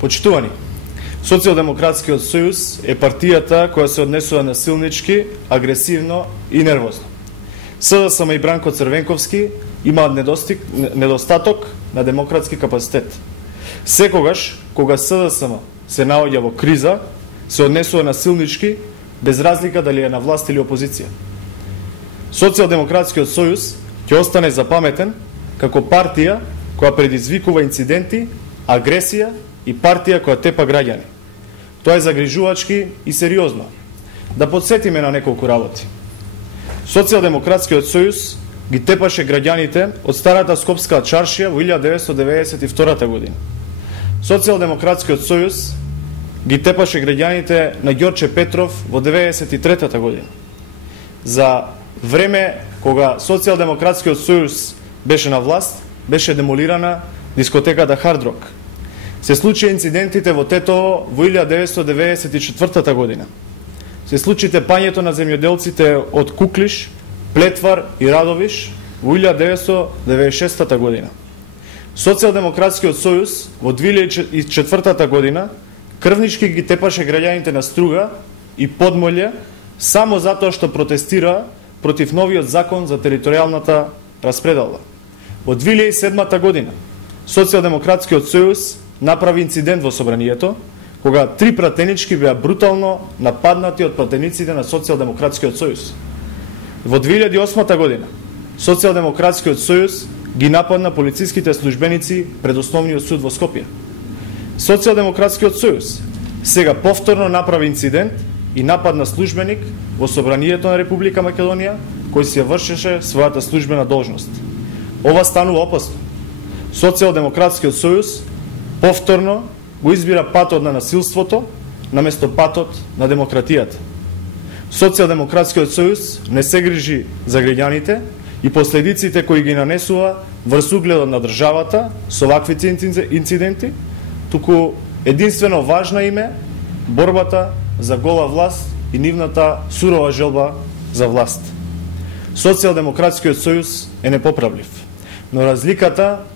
Почитувани, Социјалдемократскиот сојуз е партијата која се однесува насилнички, агресивно и нервозно. СДСМ и Бранко Црвенковски имаат недостаток на демократски капацитет. Секогаш, кога СДСМ се наоѓа во криза, се однесува насилнички, без разлика дали е на власт или опозиција. Социјалдемократскиот сојуз ќе остане запаметен како партија која предизвикува инциденти, агресија и партија која тепа граѓани. Тоа е загрижувачки и сериозно. Да подсетиме на неколку работи. Социјалдемократскиот сојуз ги тепаше граѓаните од старата Скопска чаршија во 1992 година. Социјалдемократскиот сојуз ги тепаше граѓаните на Ѓорче Петров во 1993 година. За време кога Социјалдемократскиот сојуз беше на власт, беше демолирана дискотеката Хард Рок. Се случија инцидентите во Тетово во 1994 година. Се случи тепањето на земјоделците од Куклиш, Плетвар и Радовиш во 1996 година. Социјалдемократскиот сојуз во 2004 година крвнички ги тепаше граѓаните на Струга и Подмолје само затоа што протестира против новиот закон за територијалната распределба. Во 2007 година Социјалдемократскиот сојуз направи инцидент во собранието, кога 3 пратенички беа брутално нападнати од пратениците на Социјалдемократскиот сојуз. Во 2008 година Социјалдемократскиот сојуз ги нападна полициските службеници пред Основниот суд во Скопје. Социјалдемократскиот сојуз сега повторно направи инцидент и нападна службеник во собранието на Република Македонија, кој си ја вршеше својата службена должност. Ова станува опасно. Социјалдемократскиот сојуз повторно го избира патот на насилството наместо патот на демократијата. Социјалдемократскиот сојуз не се грижи за граѓаните и последиците кои ги нанесува врз угледот на државата со ваквите инциденти, туку единствено важна им е борбата за гола власт и нивната сурова желба за власт. Социјалдемократскиот сојуз е непоправлив, но разликата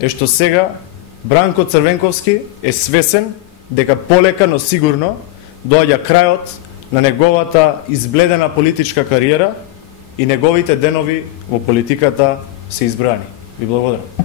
е што сега Бранко Црвенковски е свесен дека полека, но сигурно доаѓа крајот на неговата избледена политичка кариера и неговите денови во политиката се избројани. Ви благодарам.